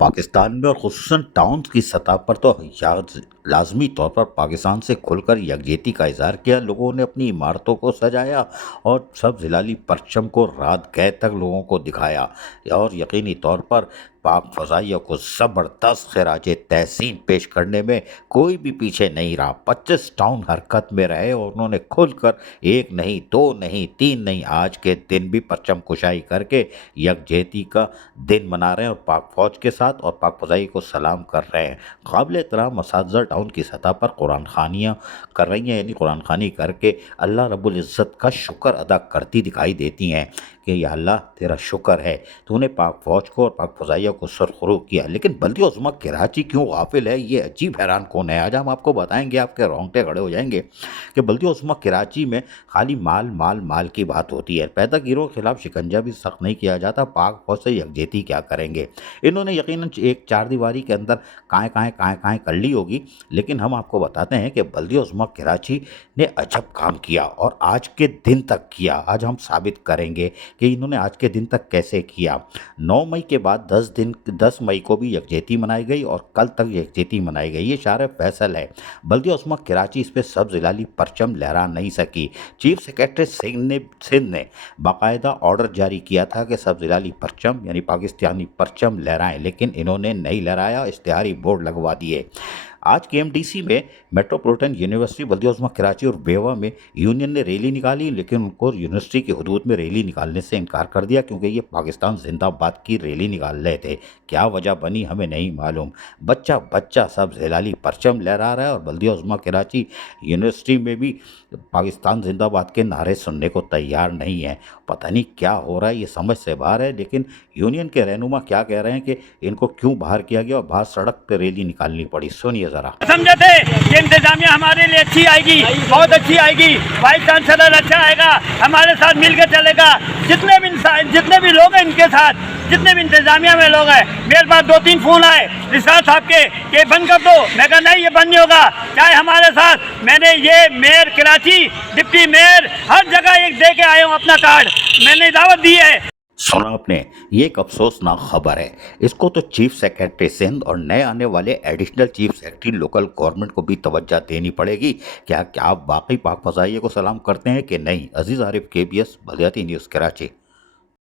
پاکستان میں اور خصوصاً ٹاؤنز کی سطح پر تو لازمی طور پر پاکستان سے کھل کر یکجہتی کا اظہار کیا. لوگوں نے اپنی عمارتوں کو سجایا اور سب ہلالی پرچم کو رات گئے تک لوگوں کو دکھایا، اور یقینی طور پر پاک فضائیہ کو زبردست خراج تحسین پیش کرنے میں کوئی بھی پیچھے نہیں رہا. 25 ٹاؤن حرکت میں رہے اور انہوں نے کھل کر ایک نہیں، دو نہیں، تین نہیں، آج کے دن بھی پرچم کشائی کر کے یکجہتی کا دن منا رہے ہیں اور پاک فوج کے ساتھ اور پاک فضائی کو سلام کر رہے ہیں. قابل احترام اساتذہ ٹاؤن کی سطح پر قرآن خوانیاں کر رہی ہیں، یعنی قرآن خوانی کر کے اللہ رب العزت کا شکر ادا کرتی دکھائی دیتی ہیں کہ یا اللہ تیرا شکر ہے، تو نے پاک فوج کو اور پاک فضائیہ کو سرخرو کیا. لیکن بلدیہ عظمیٰ کراچی کیوں غافل ہے، یہ عجیب حیران کون ہے. آج ہم آپ کو بتائیں گے، آپ کے رونگٹے کھڑے ہو جائیں گے کہ بلدیہ عظمیٰ کراچی میں خالی مال مال مال کی بات ہوتی ہے. پیدا گیروں کے خلاف شکنجہ بھی سخت نہیں کیا جاتا. پاک فوج سے یکجہتی کیا کریں گے؟ انہوں نے یقیناً ایک چار دیواری کے اندر کائیں کر لی ہوگی، لیکن ہم آپ کو بتاتے ہیں کہ بلدیہ عظمیٰ کراچی نے عجب کام کیا اور آج کے دن تک کیا. آج ہم ثابت کریں گے کہ انہوں نے آج کے دن تک کیسے کیا. 9 مئی کے بعد 10 مئی کو بھی یکجہتی منائی گئی اور کل تک یکجہتی منائی گئی. یہ شارع فیصل ہے. بلدیہ عظمیٰ کراچی اس پہ سبز ہلالی پرچم لہرا نہیں سکی. چیف سیکرٹری سندھ نے باقاعدہ آرڈر جاری کیا تھا کہ سبز ہلالی پرچم یعنی پاکستانی پرچم لہرائیں، لیکن انہوں نے نہیں لہرایا، اشتہاری بورڈ لگوا دیے. آج کے ایم ڈی سی میں میٹروپولیٹن یونیورسٹی، بلدیہ عظمیٰ کراچی اور بیوا میں یونین نے ریلی نکالی، لیکن ان کو یونیورسٹی کی حدود میں ریلی نکالنے سے انکار کر دیا کیونکہ یہ پاکستان زندہ باد کی ریلی نکال رہے تھے. کیا وجہ بنی ہمیں نہیں معلوم. بچہ سبز ہلالی پرچم لہرا رہا ہے اور بلدیہ عظمیٰ کراچی یونیورسٹی میں بھی پاکستان زندہ باد کے نعرے سننے کو تیار نہیں ہے. پتہ نہیں کیا ہو رہا ہے، یہ سمجھ سے باہر ہے. لیکن یونین کے رہنما کیا کہہ رہے ہیں کہ ان کو کیوں باہر کیا گیا اور باہر سڑک پہ ریلی نکالنی پڑی. سنیے ذرا. سمجھے تھے کہ انتظامیہ ہمارے لیے اچھی آئے گی، بہت اچھی آئے گی، وائس چانسلر اچھا آئے گا، ہمارے ساتھ مل کے چلے گا. جتنے بھی لوگ ہیں ان کے ساتھ، جتنے بھی انتظامیہ میں لوگ ہیں، میرے پاس 2-3 فون آئے رسال صاحب کے کہ بند کر دو. میں کہا نہیں، یہ بند نہیں ہوگا، چاہے ہمارے ساتھ. میں نے یہ میئر کراچی، ڈپٹی میئر، ہر جگہ ایک دے کے آئے ہوں اپنا کارڈ، میں نے دعوت دی ہے. سنا آپ نے، یہ ایک افسوسناک خبر ہے. اس کو تو چیف سیکرٹری سندھ اور نئے آنے والے additional chief secretary local government کو بھی توجہ دینی پڑے گی. کیا آپ واقعی پاک فضائیہ کو سلام کرتے ہیں کہ نہیں؟ عزیز عارف، KBS بلدیاتی نیوز کراچی.